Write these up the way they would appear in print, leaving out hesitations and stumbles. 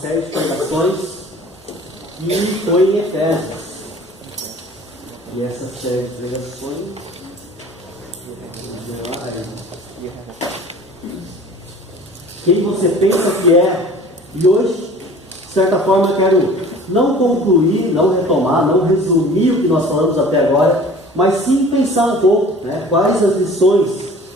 série de pregações que foi em Efésios. E essa série de pregações quem você pensa que é? E hoje, de certa forma, eu quero não concluir, não retomar, não resumir o que nós falamos até agora, mas sim pensar um pouco, quais as lições,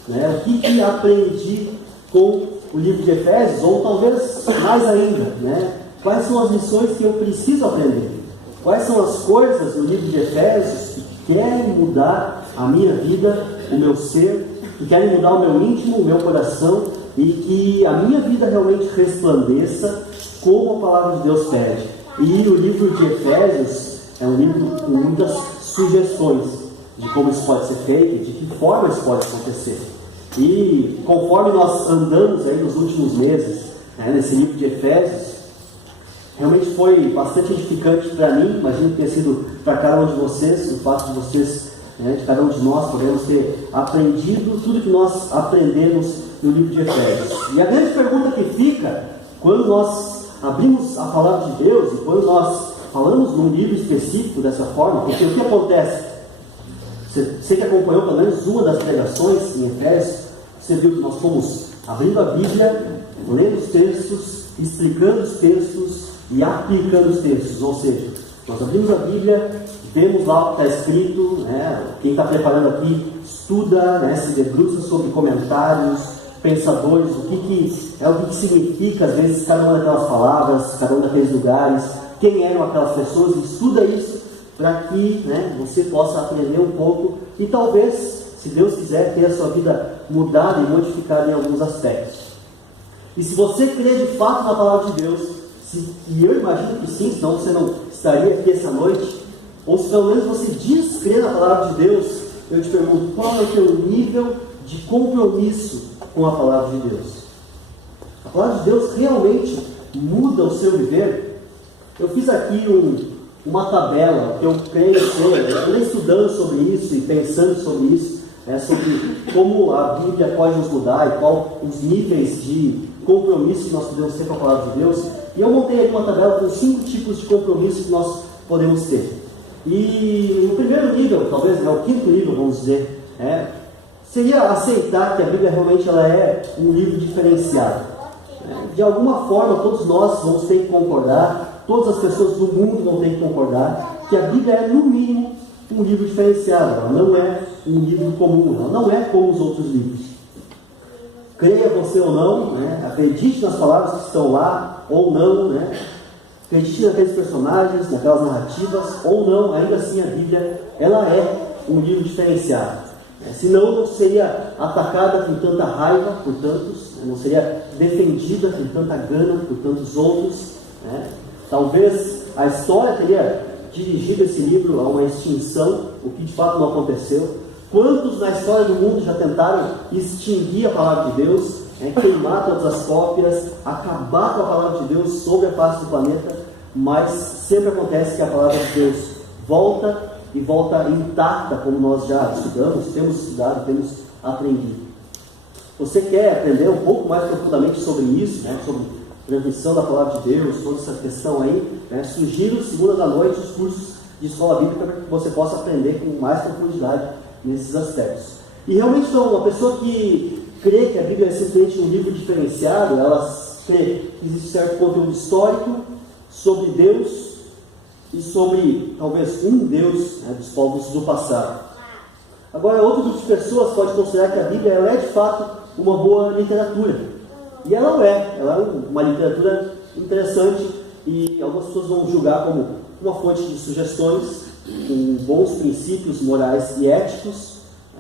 o que aprendi com o livro de Efésios, ou talvez mais ainda, quais são as lições que eu preciso aprender, quais são as coisas no livro de Efésios que querem mudar a minha vida, o meu ser, que querem mudar o meu íntimo, o meu coração, e que a minha vida realmente resplandeça como a palavra de Deus pede. E o livro de Efésios é um livro com muitas sugestões de como isso pode ser feito, de que forma isso pode acontecer. E conforme nós andamos aí nos últimos meses, nesse livro de Efésios, realmente foi bastante edificante para mim, imagino que tenha sido para cada um de vocês, o fato de vocês, de cada um de nós, podemos ter aprendido tudo que nós aprendemos no livro de Efésios. E a grande pergunta que fica, quando nós abrimos a palavra de Deus, e quando nós falamos num livro específico dessa forma, porque o que acontece? Você que acompanhou pelo menos uma das pregações em Efésios, você viu que nós fomos abrindo a Bíblia, lendo os textos, explicando os textos e aplicando os textos. Ou seja, nós abrimos a Bíblia, vemos lá o que está escrito, quem está preparando aqui estuda, se debruça sobre comentários, pensadores, o que significa às vezes cada uma daquelas palavras, cada um daqueles lugares, quem eram aquelas pessoas, e estuda isso para que você possa aprender um pouco e talvez, se Deus quiser, ter a sua vida mudada e modificada em alguns aspectos. E se você crê de fato na palavra de Deus, e eu imagino que sim, senão você não estaria aqui essa noite, ou se pelo menos você diz crer na palavra de Deus, eu te pergunto, qual é o teu nível de compromisso com a palavra de Deus? A palavra de Deus realmente muda o seu viver? Eu fiz aqui uma tabela que eu creio ser, eu estou estudando sobre isso e pensando sobre isso, sobre como a Bíblia pode nos mudar e qual os níveis de compromisso que nós podemos ter com a palavra de Deus. E eu montei aqui uma tabela com 5 tipos de compromisso que nós podemos ter. E o primeiro nível, talvez o 5º nível, vamos dizer, seria aceitar que a Bíblia realmente ela é um livro diferenciado. De alguma forma, todos nós vamos ter que concordar, todas as pessoas do mundo vão ter que concordar, que a Bíblia é, no mínimo, um livro diferenciado. Ela não é um livro comum, ela não é como os outros livros. Creia você ou não, acredite nas palavras que estão lá, ou não, acredite naqueles personagens, naquelas narrativas, ou não, ainda assim a Bíblia ela é um livro diferenciado. Senão não seria atacada com tanta raiva por tantos, não seria defendida com tanta gana por tantos outros. Talvez a história teria dirigido esse livro a uma extinção, o que de fato não aconteceu. Quantos na história do mundo já tentaram extinguir a palavra de Deus, queimar todas as cópias, acabar com a palavra de Deus sobre a face do planeta, mas sempre acontece que a palavra de Deus volta e volta intacta, como nós já estudamos, temos estudado, temos aprendido. Você quer aprender um pouco mais profundamente sobre isso, sobre transmissão da palavra de Deus, toda essa questão aí, sugiro segundas à noite os cursos de escola bíblica para que você possa aprender com mais profundidade nesses aspectos. E realmente, então, uma pessoa que crê que a Bíblia é simplesmente um livro diferenciado, ela crê que existe certo conteúdo histórico sobre Deus e sobre, talvez, um Deus dos povos do passado. Agora, outro grupo de pessoas pode considerar que a Bíblia ela é, de fato, uma boa literatura. E ela é uma literatura interessante e algumas pessoas vão julgar como uma fonte de sugestões, com bons princípios morais e éticos,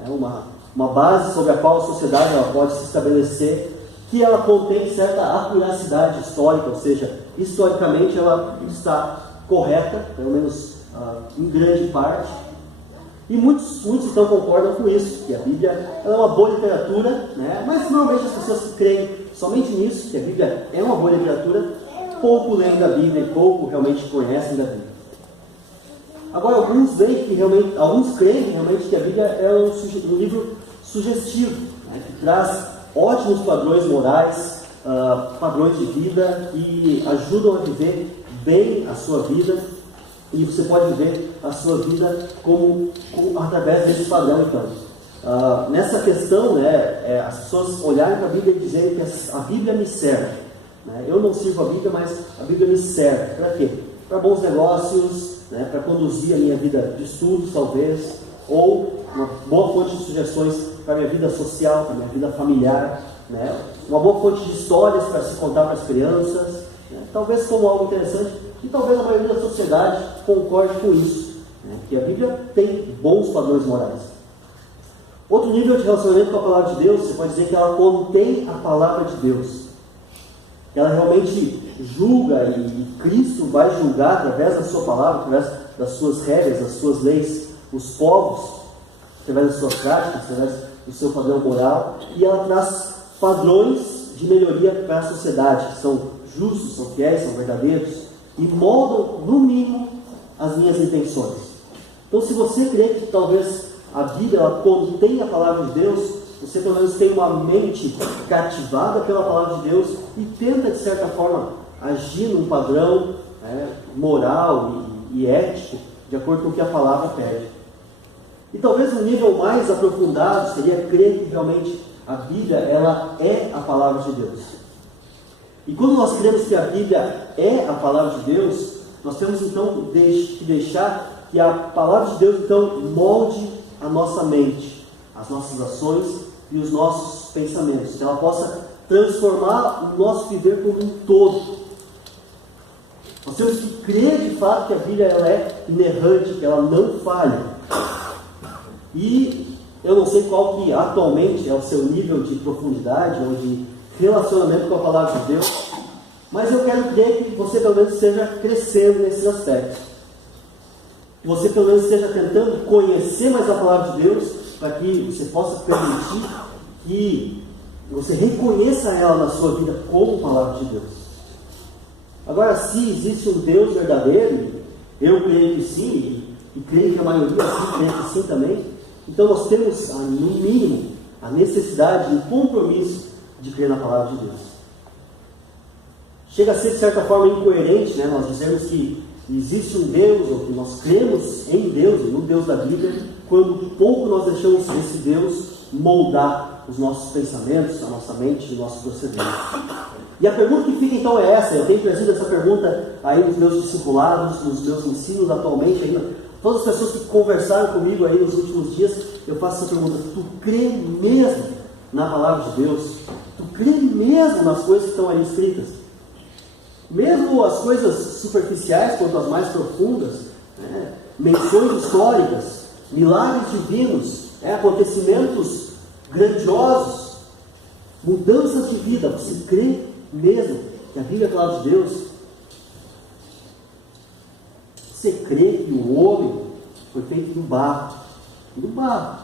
uma base sobre a qual a sociedade ela pode se estabelecer, que ela contém certa acuracidade histórica, ou seja, historicamente ela está correta, pelo menos em grande parte. E muitos então concordam com isso, que a Bíblia ela é uma boa literatura, mas normalmente as pessoas que creem somente nisso, que a Bíblia é uma boa literatura, pouco leem da Bíblia e pouco realmente conhecem da Bíblia. Agora, alguns creem realmente que a Bíblia é um livro sugestivo, que traz ótimos padrões morais, padrões de vida que ajudam a viver bem a sua vida, e você pode viver a sua vida através desse padrão. Então, nessa questão, as pessoas olharem para a Bíblia e dizerem que a Bíblia me serve. Eu não sirvo a Bíblia, mas a Bíblia me serve. Para quê? Para bons negócios, para conduzir a minha vida de estudos, talvez, ou uma boa fonte de sugestões para a minha vida social, para a minha vida familiar, uma boa fonte de histórias para se contar para as crianças, talvez como algo interessante, e talvez a maioria da sociedade concorde com isso, que a Bíblia tem bons padrões morais. Outro nível de relacionamento com a palavra de Deus, você pode dizer que ela contém a palavra de Deus. Ela realmente julga, e Cristo vai julgar através da sua palavra, através das suas regras, das suas leis, os povos, através das suas práticas, através do seu padrão moral, e ela traz padrões de melhoria para a sociedade, que são justos, são fiéis, são verdadeiros, e moldam, no mínimo, as minhas intenções. Então, se você crê que talvez a Bíblia ela contém a palavra de Deus, você pelo menos tem uma mente cativada pela palavra de Deus e tenta, de certa forma, agir num padrão moral e ético, de acordo com o que a palavra pede. E talvez um nível mais aprofundado seria crer que realmente a Bíblia ela é a palavra de Deus. E quando nós cremos que a Bíblia é a palavra de Deus, nós temos então que deixar que a palavra de Deus então molde a nossa mente, as nossas ações e os nossos pensamentos, que ela possa transformar o nosso viver como um todo. Nós temos que crer de fato que a Bíblia ela é inerrante, que ela não falha. E eu não sei qual que atualmente é o seu nível de profundidade ou de relacionamento com a palavra de Deus, mas eu quero crer que você pelo menos esteja crescendo nesses aspectos. Que você pelo menos esteja tentando conhecer mais a palavra de Deus, para que você possa permitir que você reconheça ela na sua vida como palavra de Deus. Agora, se existe um Deus verdadeiro, eu creio que sim, e creio que a maioria sim, creio que sim também, então nós temos, no mínimo, a necessidade, o compromisso de crer na palavra de Deus. Chega a ser, de certa forma, incoerente, nós dizemos que existe um Deus, ou que nós cremos em Deus, e no Deus da Bíblia, quando pouco nós deixamos esse Deus moldar os nossos pensamentos, a nossa mente e o nosso procedimento. E a pergunta que fica então é essa, eu tenho trazido essa pergunta aí nos meus discipulados, nos meus ensinos atualmente, ainda. Todas as pessoas que conversaram comigo aí nos últimos dias, eu faço essa pergunta: tu crê mesmo na palavra de Deus? Tu crê mesmo nas coisas que estão aí escritas? Mesmo as coisas superficiais, quanto as mais profundas, menções históricas, milagres divinos, acontecimentos grandiosos, mudanças de vida, você crê mesmo que a Bíblia é a palavra de Deus? Você crê que o homem foi feito do barro? Do barro.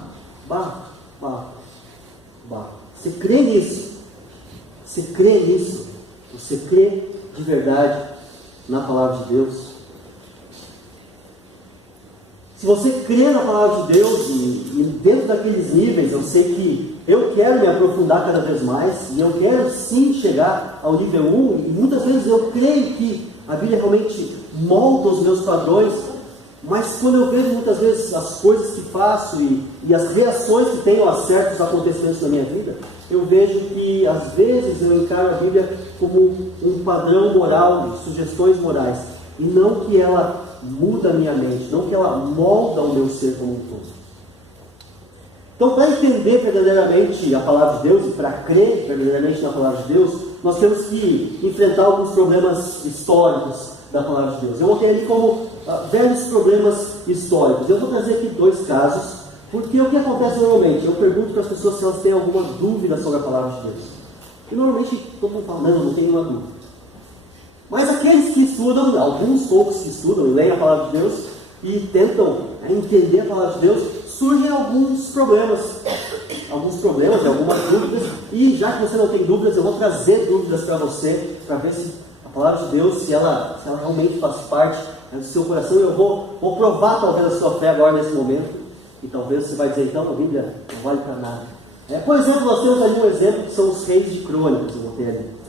Você crê nisso? Você crê nisso? Você crê de verdade na palavra de Deus? Se você crê na palavra de Deus, e dentro daqueles níveis, eu sei que eu quero me aprofundar cada vez mais, e eu quero sim chegar ao nível 1, e muitas vezes eu creio que a Bíblia realmente molda os meus padrões, mas quando eu vejo muitas vezes as coisas que faço e as reações que tenho a certos acontecimentos na minha vida, eu vejo que às vezes eu encaro a Bíblia como um padrão moral, sugestões morais, e não que ela muda a minha mente, não que ela molda o meu ser como um todo. Então, para entender verdadeiramente a palavra de Deus e para crer verdadeiramente na palavra de Deus, nós temos que enfrentar alguns problemas históricos da palavra de Deus. Eu montei ali como velhos problemas históricos. Eu vou trazer aqui 2 casos, porque o que acontece normalmente? Eu pergunto para as pessoas se elas têm alguma dúvida sobre a palavra de Deus. E normalmente todo mundo fala: não tenho nenhuma dúvida. Mas aqueles que estudam, alguns poucos que estudam e leem a palavra de Deus e tentam entender a palavra de Deus, surgem alguns problemas e algumas dúvidas, e já que você não tem dúvidas, eu vou trazer dúvidas para você, para ver se a palavra de Deus, se ela realmente faz parte do seu coração, e eu vou provar talvez a sua fé agora nesse momento, e talvez você vai dizer: então a Bíblia não vale para nada. Por exemplo, nós temos ali um exemplo que são os reis de Crônicas, eu botei ali.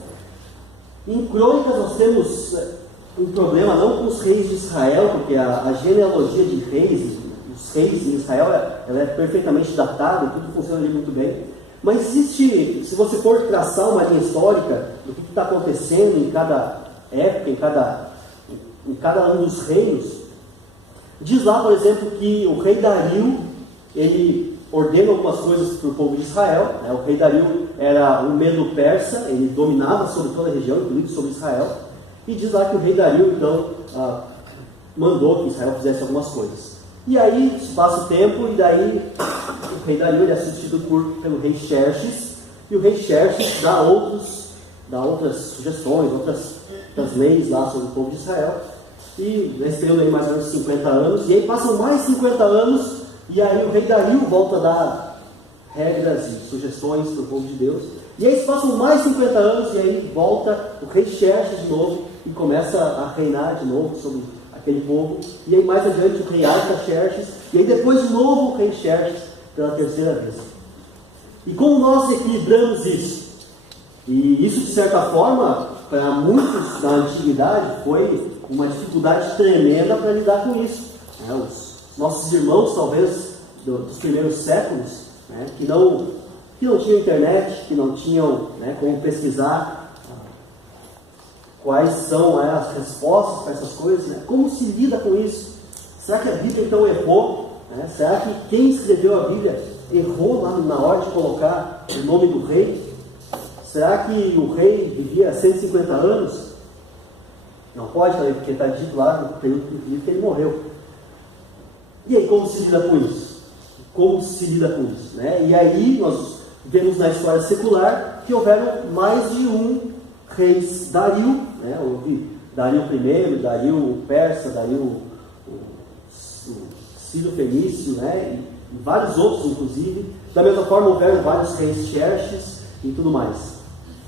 Em Crônicas nós temos um problema não com os reis de Israel, porque a genealogia de reis, os reis em Israel, ela é perfeitamente datada, tudo funciona ali muito bem. Mas existe, se você for traçar uma linha histórica do que está acontecendo em cada época, em cada um dos reinos, diz lá, por exemplo, que o rei Dario, ele ordena algumas coisas para o povo de Israel, né? O rei Dario era um medo-persa, ele dominava sobre toda a região, inclusive sobre Israel, e diz lá que o rei Dario, então, mandou que Israel fizesse algumas coisas. E aí, passa o tempo, e daí o rei Dario ele é substituído pelo rei Xerxes, e o rei Xerxes dá outras sugestões, outras leis lá sobre o povo de Israel, e nesse período aí mais ou menos 50 anos, e aí passam mais 50 anos, e aí o rei Dario volta a dar regras e sugestões para o povo de Deus, e aí passam mais 50 anos, e aí volta o rei Xerxes de novo, e começa a reinar de novo sobre aquele povo, e aí mais adiante o rei Artaxerxes, e aí depois de novo o rei Xerxes pela terceira vez. E como nós equilibramos isso? E isso, de certa forma, para muitos da antiguidade, foi uma dificuldade tremenda para lidar com isso. Os nossos irmãos, talvez, dos primeiros séculos, que não tinham internet, que não tinham como pesquisar quais são as respostas para essas coisas, como se lida com isso? Será que a Bíblia então errou? Será que quem escreveu a Bíblia errou lá na hora de colocar o nome do rei? Será que o rei vivia 150 anos? Não pode, porque está dito lá no período que ele morreu. E aí, como se lida com isso? Como se lida com isso? E aí, nós vemos na história secular que houveram mais de um rei Dario, houve Dario I, Dario o Persa, Dario o Ciro Fenício, e vários outros, inclusive. Da mesma forma, houveram vários reis Xerxes e tudo mais.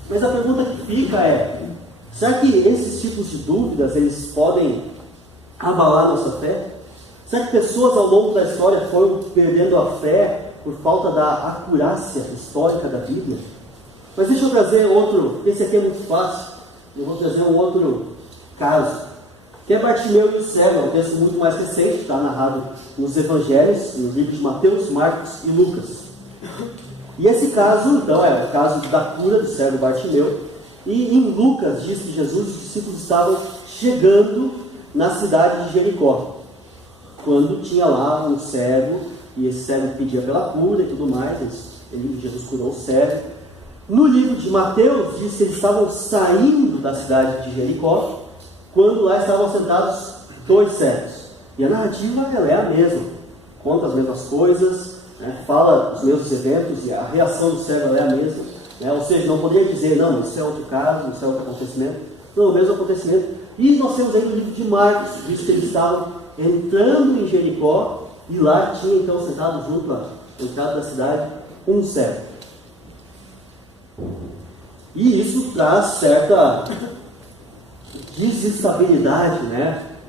Mas a pergunta que fica é: será que esses tipos de dúvidas eles podem abalar nossa fé? Será que pessoas ao longo da história foram perdendo a fé por falta da acurácia histórica da Bíblia? Mas deixa eu trazer outro, esse aqui é muito fácil, eu vou trazer um outro caso, que é Bartimeu e o cego, é um texto muito mais recente, está narrado nos Evangelhos, nos livros de Mateus, Marcos e Lucas. E esse caso, então, é o caso da cura do cego Bartimeu, e em Lucas diz que Jesus e os discípulos estavam chegando na cidade de Jericó, quando tinha lá um cego, e esse cego pedia pela cura e tudo mais, Jesus curou o cego. No livro de Mateus diz que eles estavam saindo da cidade de Jericó, quando lá estavam sentados dois cegos. E a narrativa ela é a mesma, conta as mesmas coisas, fala dos mesmos eventos, e a reação do cego ela é a mesma. Ou seja, não poderia dizer, não, isso é outro caso, isso é outro acontecimento. Não, o mesmo acontecimento. E nós temos aí no livro de Marcos, diz que eles estavam entrando em Jericó, e lá tinha então sentado junto à entrada da cidade um cego. E isso traz certa desestabilidade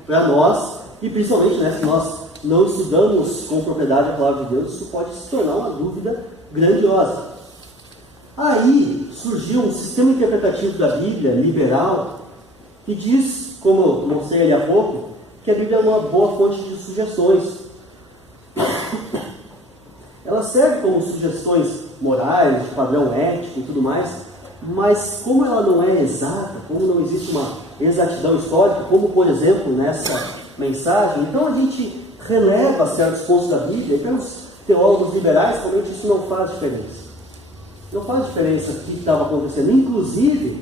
para nós, e principalmente se nós não estudamos com propriedade a palavra de Deus, isso pode se tornar uma dúvida grandiosa. Aí surgiu um sistema interpretativo da Bíblia, liberal, que diz, como eu mostrei ali há pouco, que a Bíblia é uma boa fonte de sugestões. Ela serve como sugestões morais, de padrão ético e tudo mais, mas como ela não é exata, como não existe uma exatidão histórica, como por exemplo nessa mensagem, então a gente releva certos pontos da Bíblia, e para os teólogos liberais, realmente isso não faz diferença. Não faz diferença o que estava acontecendo. Inclusive,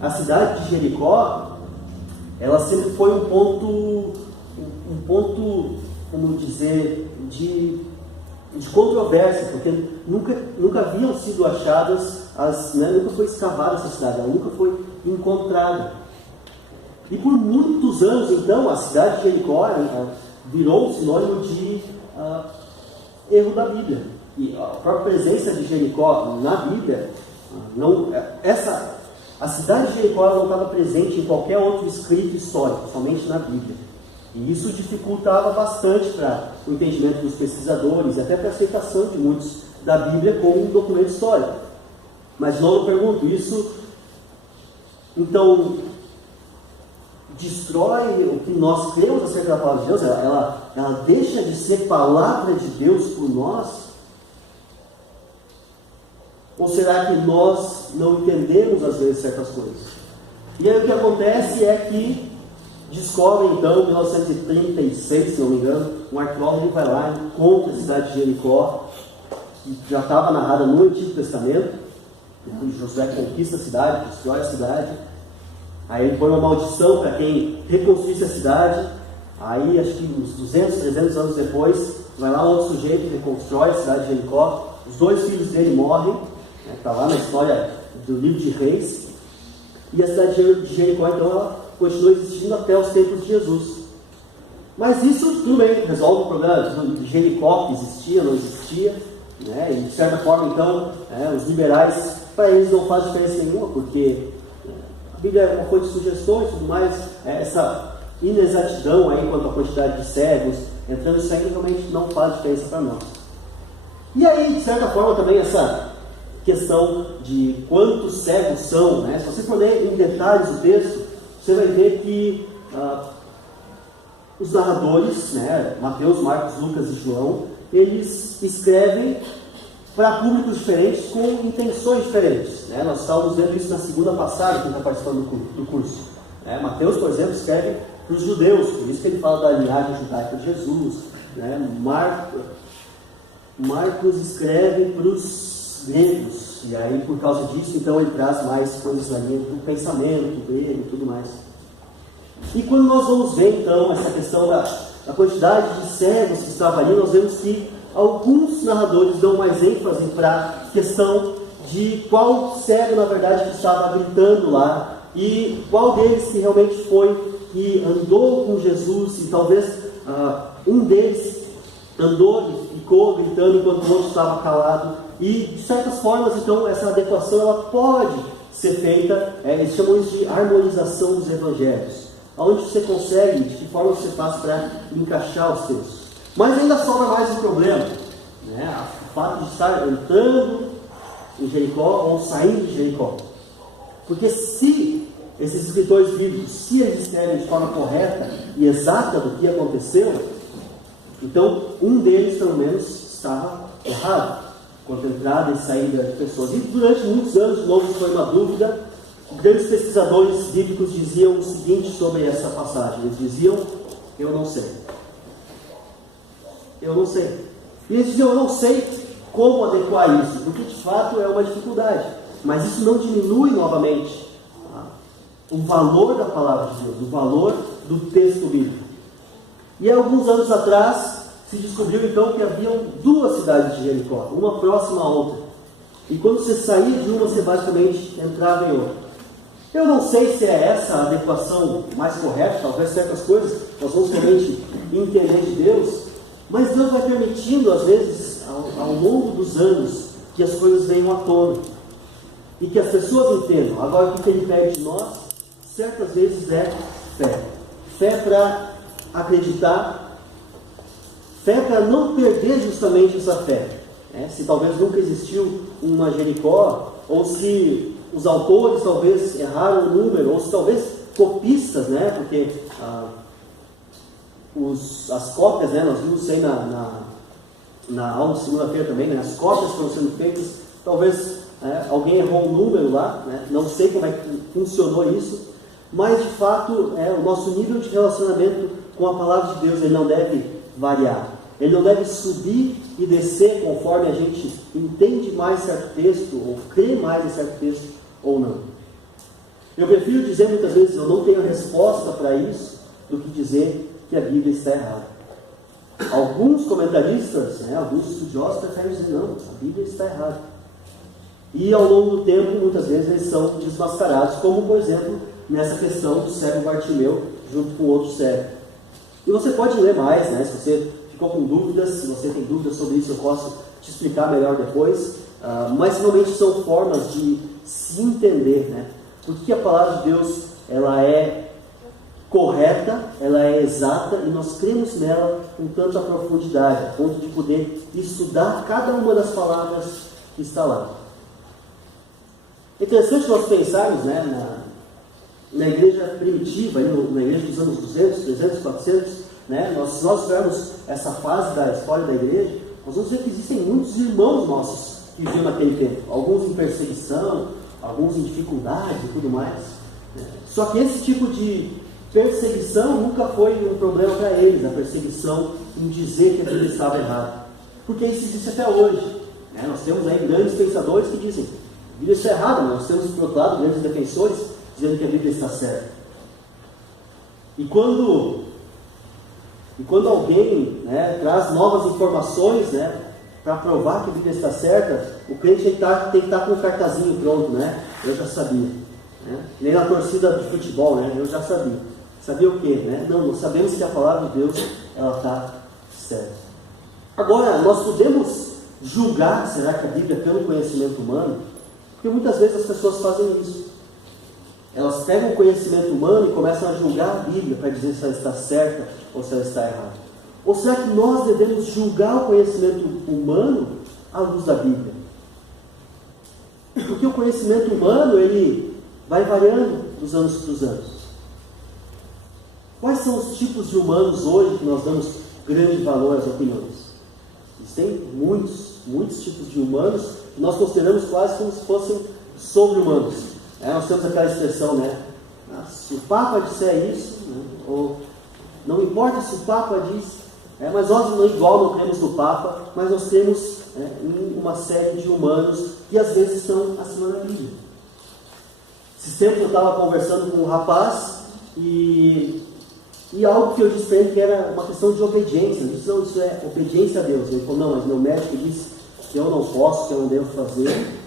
a cidade de Jericó, ela sempre foi um ponto, como dizer, de controvérsia, porque nunca haviam sido achadas, nunca foi escavada essa cidade, ela nunca foi encontrada. E por muitos anos, então, a cidade de Jericó virou um sinônimo de erro da Bíblia. E a própria presença de Jericó na Bíblia, a cidade de Jericó não estava presente em qualquer outro escrito histórico, somente na Bíblia. E isso dificultava bastante para o entendimento dos pesquisadores e até para a aceitação de muitos da Bíblia como um documento histórico. Mas de novo eu pergunto, isso então, destrói o que nós cremos acerca da palavra de Deus? Ela deixa de ser palavra de Deus por nós? Ou será que nós não entendemos às vezes certas coisas? E aí o que acontece é que descobrem então, em 1936, se não me engano, um arqueólogo vai lá e encontra a cidade de Jericó, que já estava narrada no Antigo Testamento. Josué conquista a cidade, destrói a cidade. Aí ele põe uma maldição para quem reconstruísse a cidade. Aí, acho que uns 200, 300 anos depois, vai lá um outro sujeito que reconstrói a cidade de Jericó. Os 2 filhos dele morrem, está lá na história do livro de Reis. E a cidade de Jericó, então, ela continua existindo até os tempos de Jesus. Mas isso, tudo bem, resolve o problema de Jericó, que existia, não existia, né? E de certa forma, então, os liberais, para eles não faz diferença nenhuma, porque a Bíblia é uma coisa de sugestões e tudo mais, essa inexatidão aí quanto à quantidade de cegos, entrando e saindo, realmente não faz diferença para nós. E aí, de certa forma, também essa questão de quantos cegos são, né? Se você for ler em detalhes o texto, você vai ver que os narradores, né, Mateus, Marcos, Lucas e João, eles escrevem para públicos diferentes com intenções diferentes, né? Nós estávamos vendo isso na segunda passagem, quem está participando do curso. Mateus, por exemplo, escreve para os judeus, por isso que ele fala da linhagem judaica de Jesus, né? Marcos escreve para os gregos, e aí por causa disso, então ele traz mais coisas na linha do pensamento grego e tudo mais. E quando nós vamos ver então essa questão da quantidade de cegos que estava ali, nós vemos que alguns narradores dão mais ênfase para a questão de qual cego na verdade que estava gritando lá, e qual deles que realmente foi que andou com Jesus, e talvez um deles andou e ficou gritando enquanto o outro estava calado. E de certas formas, então, essa adequação ela pode ser feita, eles chamam isso de harmonização dos evangelhos, onde você consegue, de que forma você faz para encaixar os textos. Mas ainda sobra mais um problema, né? O fato de estar entrando em Jericó ou saindo de Jericó. Porque se esses escritores bíblicos, se eles escrevem de forma correta e exata do que aconteceu, então um deles pelo menos estava errado quanto à entrada e saída de pessoas. E durante muitos anos, de novo, isso foi uma dúvida. Grandes pesquisadores bíblicos diziam o seguinte sobre essa passagem. Eles diziam: eu não sei. Eu não sei. E eles diziam: eu não sei como adequar isso, porque de fato é uma dificuldade. Mas isso não diminui novamente o valor da palavra de Deus, o valor do texto bíblico. E alguns anos atrás se descobriu então que haviam 2 cidades de Jericó, uma próxima à outra. E quando você saía de uma, você basicamente entrava em outra. Eu não sei se é essa a adequação mais correta, talvez certas coisas nós vamos realmente entender de Deus, mas Deus vai permitindo, às vezes, ao longo dos anos, que as coisas venham à tona e que as pessoas entendam. Agora, o que Ele pede de nós, certas vezes, é fé. Fé para acreditar, fé para não perder justamente essa fé. Se talvez nunca existiu uma Jericó, ou se os autores talvez erraram o número, ou se talvez copistas, né? Porque as cópias, né? Nós vimos isso aí na aula de segunda-feira também, né? As cópias foram sendo feitas, talvez alguém errou um número lá, né? Não sei como é que funcionou isso, mas de fato o nosso nível de relacionamento com a palavra de Deus ele não deve variar. Ele não deve subir e descer conforme a gente entende mais certo texto, ou crê mais em certo texto, ou não. Eu prefiro dizer muitas vezes, eu não tenho resposta para isso, do que dizer que a Bíblia está errada. Alguns comentaristas, alguns estudiosos preferem dizer, não, a Bíblia está errada. E ao longo do tempo, muitas vezes, eles são desmascarados, como por exemplo, nessa questão do cego Bartimeu, junto com outro cego. E você pode ler mais, se você ficou com dúvidas, se você tem dúvidas sobre isso, eu posso te explicar melhor depois, mas realmente são formas de se entender, porque a palavra de Deus, ela é correta, ela é exata, e nós cremos nela com tanta profundidade, a ponto de poder estudar cada uma das palavras que está lá. É interessante nós pensarmos na igreja primitiva, na igreja dos anos 200, 300, 400, né, se nós tivermos essa fase da história da igreja, nós vamos ver que existem muitos irmãos nossos que viviam naquele tempo, alguns em perseguição, alguns em dificuldade e tudo mais, né? Só que esse tipo de perseguição nunca foi um problema para eles, a perseguição em dizer que a Bíblia estava errada, porque isso existe até hoje, né? Nós temos aí grandes pensadores que dizem que a Bíblia está errada, mas nós temos por outro lado grandes defensores dizendo que a Bíblia está certa. E quando alguém, né, traz novas informações, né, para provar que a Bíblia está certa, o crente tem que estar com um cartazinho pronto, né? Eu já sabia, né? Nem na torcida de futebol, né? Eu já sabia. Sabia o quê, né? Não, nós sabemos que a palavra de Deus, ela está certa. Agora, nós podemos julgar, será que a Bíblia é pelo conhecimento humano? Porque muitas vezes as pessoas fazem isso. Elas pegam o conhecimento humano e começam a julgar a Bíblia para dizer se ela está certa ou se ela está errada. Ou será que nós devemos julgar o conhecimento humano à luz da Bíblia? Porque o conhecimento humano, ele vai variando dos anos para os anos. Quais são os tipos de humanos hoje que nós damos grande valor às opiniões? Existem muitos tipos de humanos que nós consideramos quase como se fossem sobre-humanos. Nós temos aquela expressão, né? Se o Papa disser isso, né? Ou não importa se o Papa diz, mas nós não cremos no Papa, mas nós temos em uma série de humanos que às vezes estão acima da Bíblia. Esses tempos eu estava conversando com um rapaz e algo que eu disse para ele que era uma questão de obediência. Eu disse, não, isso é obediência a Deus. Ele falou, não, mas meu médico disse que eu não posso, que eu não devo fazer.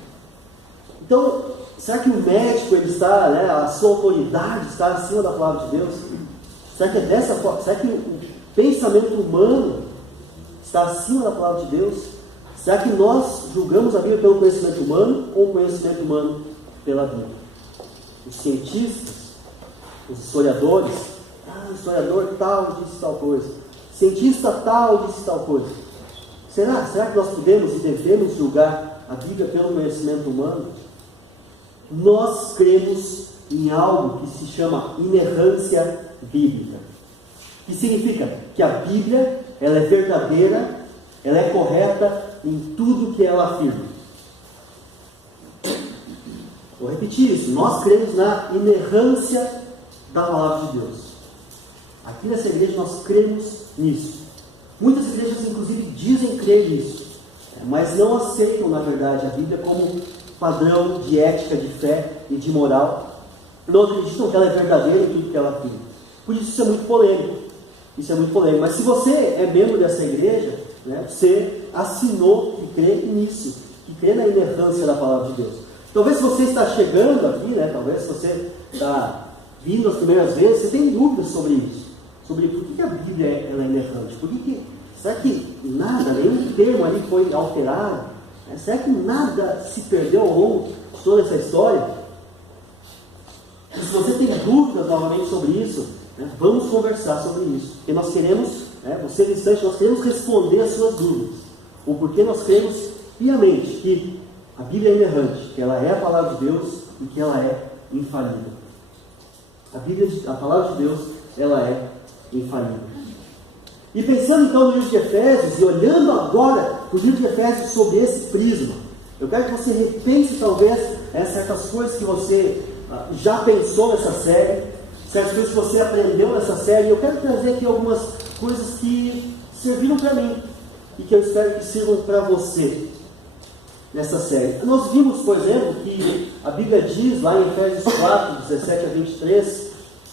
Então, será que o médico, ele está, né, a sua autoridade está acima da palavra de Deus? Será que é dessa forma? Será que o pensamento humano está acima da palavra de Deus? Será que nós julgamos a Bíblia pelo conhecimento humano ou o conhecimento humano pela Bíblia? Os cientistas, os historiadores, o historiador tal disse tal coisa, cientista tal disse tal coisa. Será que nós podemos e devemos julgar a Bíblia pelo conhecimento humano? Nós cremos em algo que se chama inerrância bíblica, que significa que a Bíblia, ela é verdadeira, ela é correta em tudo que ela afirma. Vou repetir isso, nós cremos na inerrância da palavra de Deus. Aqui nessa igreja nós cremos nisso. Muitas igrejas inclusive dizem crer nisso, mas não aceitam na verdade a Bíblia como padrão de ética, de fé e de moral. Não acreditam que ela é verdadeira em tudo que ela afirma. Por isso é muito polêmico. Isso é muito polêmico. Mas se você é membro dessa igreja, né, você assinou que crê nisso, que crê na inerrância da palavra de Deus. Talvez se você está chegando aqui, né, talvez se você está vindo as primeiras vezes, você tem dúvidas sobre isso. Sobre por que a Bíblia ela é inerrante. Será que nada, nenhum termo ali foi alterado? Será que nada se perdeu ao longo de toda essa história? E se você tem dúvidas novamente sobre isso, vamos conversar sobre isso. Porque nós queremos, você distante, nós queremos responder as suas dúvidas. O porquê nós cremos piamente que a Bíblia é inerrante, que ela é a palavra de Deus e que ela é infalível. A palavra de Deus, ela é infalível. E pensando então no livro de Efésios, e olhando agora o livro de Efésios sob esse prisma, eu quero que você repense talvez certas coisas que você já pensou nessa série, certas coisas que você aprendeu nessa série. Eu quero trazer aqui algumas coisas que serviram para mim e que eu espero que sirvam para você nessa série. Nós vimos, por exemplo, que a Bíblia diz lá em Efésios 4, 17 a 23,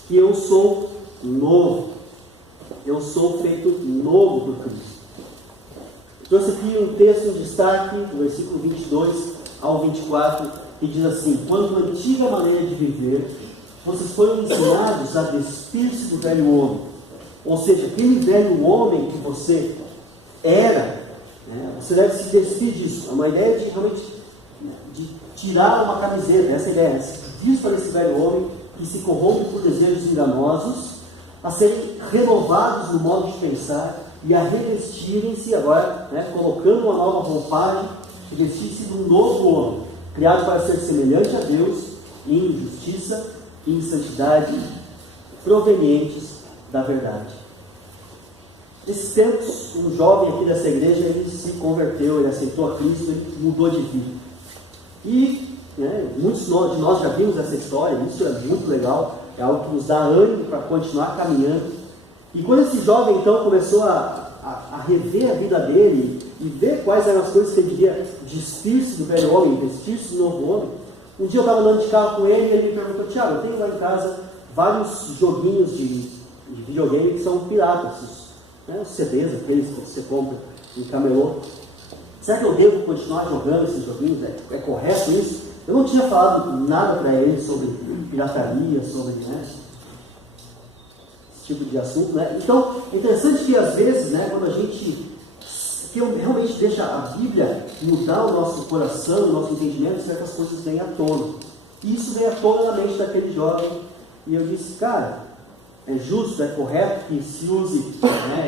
que eu sou novo. Eu sou feito novo por Cristo. Eu trouxe aqui um texto em destaque, do versículo 22 ao 24, que diz assim: quanto à antiga maneira de viver, vocês foram ensinados a despir-se do velho homem. Ou seja, aquele velho homem que você era, você deve se despir disso. É uma ideia de realmente de tirar uma camiseta, essa é a ideia. Se diz para esse velho homem que se corrompe por desejos enganosos, a serem renovados no modo de pensar e a revestirem-se agora, colocando uma nova roupagem, vestir-se de um novo homem, criado para ser semelhante a Deus em justiça e em santidade provenientes da verdade. Nesses tempos, um jovem aqui dessa igreja, ele se converteu, ele aceitou a Cristo, ele mudou de vida. E muitos de nós já vimos essa história, isso é muito legal, é algo que nos dá ânimo para continuar caminhando. E quando esse jovem então começou a rever a vida dele e ver quais eram as coisas que ele devia despir-se do velho homem, vestir-se do novo homem, um dia eu estava andando de carro com ele e ele me perguntou: Tiago, eu tenho lá em casa vários joguinhos de videogame que são piratas, os CDs, aqueles que você compra em camelô. Será que eu devo continuar jogando esses joguinhos? É correto isso? Eu não tinha falado nada para ele sobre pirataria, sobre esse tipo de assunto. Então, é interessante que às vezes, quando a gente realmente deixa a Bíblia mudar o nosso coração, o nosso entendimento, certas coisas vêm à tona. E isso veio à tona na mente daquele jovem. E eu disse: cara, é justo, é correto que se use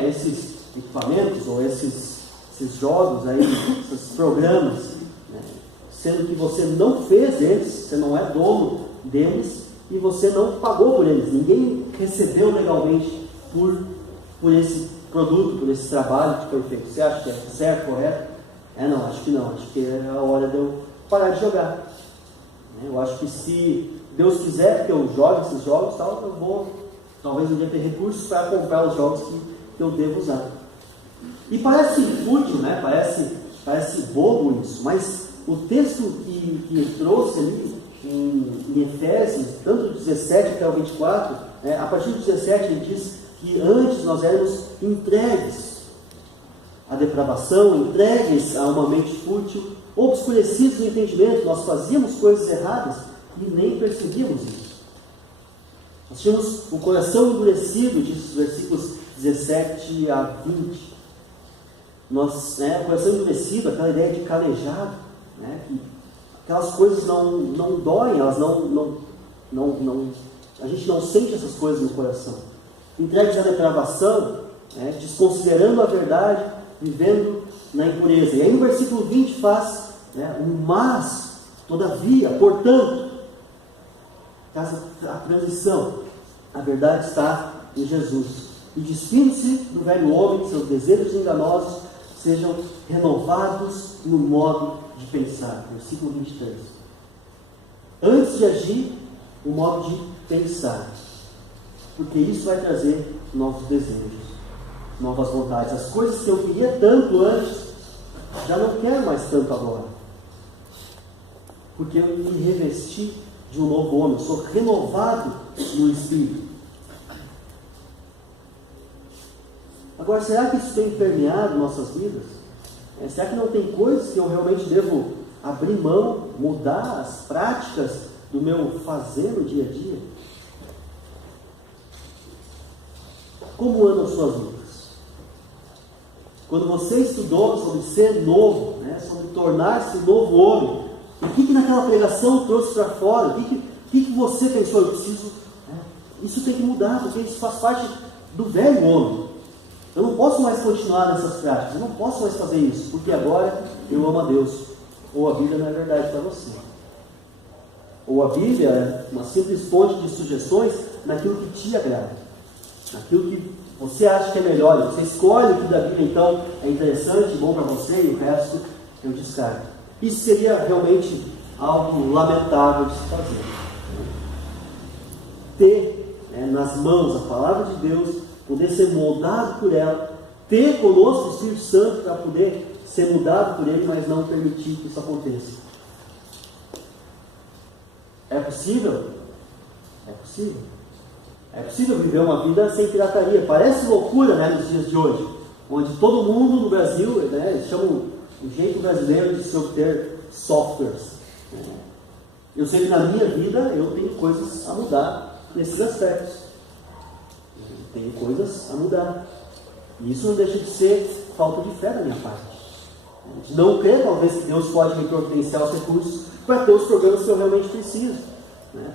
esses equipamentos ou esses jogos aí, esses programas, sendo que você não fez eles, você não é dono deles e você não pagou por eles. Ninguém recebeu legalmente por esse produto, por esse trabalho que foi feito. Você acha que é certo, correto? Não, acho que não. Acho que é a hora de eu parar de jogar. Eu acho que se Deus quiser que eu jogue esses jogos, eu vou talvez um dia ter recursos para comprar os jogos que eu devo usar. E parece inútil, parece bobo isso, mas o texto que ele trouxe ali em Efésios, tanto do 17 até o 24, a partir do 17 ele diz que antes nós éramos entregues à depravação, entregues a uma mente fútil, obscurecidos no entendimento, nós fazíamos coisas erradas e nem percebíamos isso. Nós tínhamos o coração endurecido, diz os versículos 17 a 20. O coração endurecido, aquela ideia de calejado, que aquelas coisas não doem, elas a gente não sente essas coisas no coração. Entregues à depravação, desconsiderando a verdade, vivendo na impureza. E aí no versículo 20 faz um mas, todavia, portanto, a transição. A verdade está em Jesus. E despindo-se do velho homem, seus desejos enganosos sejam renovados no modo de pensar. Versículo 23. Antes de agir, o modo de pensar. Porque isso vai trazer novos desejos, novas vontades. As coisas que eu queria tanto antes, já não quero mais tanto agora. Porque eu me revesti de um novo homem, sou renovado no Espírito. Agora, será que isso tem permeado nossas vidas? Será que não tem coisas que eu realmente devo abrir mão, mudar as práticas do meu fazer no dia a dia? Como andam suas lutas? Quando você estudou sobre ser novo, sobre tornar-se novo homem, o que naquela pregação trouxe para fora? O que você pensou? Eu preciso. Isso tem que mudar, porque isso faz parte do velho homem. Eu não posso mais continuar nessas práticas, eu não posso mais fazer isso, porque agora eu amo a Deus. Ou a Bíblia não é verdade para você. Ou a Bíblia é uma simples fonte de sugestões naquilo que te agrada, naquilo que você acha que é melhor. Você escolhe o que da Bíblia então é interessante, bom para você, e o resto eu descarto. Isso seria realmente algo lamentável de se fazer. Ter nas mãos a palavra de Deus, poder ser moldado por ela, ter conosco o Espírito Santo para poder ser mudado por ele, mas não permitir que isso aconteça. É possível? É possível. É possível viver uma vida sem pirataria. Parece loucura, nos dias de hoje, onde todo mundo no Brasil, eles chamam o jeito brasileiro de se obter softwares. Eu sei que na minha vida eu tenho coisas a mudar nesses aspectos. Tenho coisas a mudar. E isso não deixa de ser falta de fé da minha parte. De não crer, talvez, que Deus pode me providenciar os recursos para ter os programas que eu realmente preciso.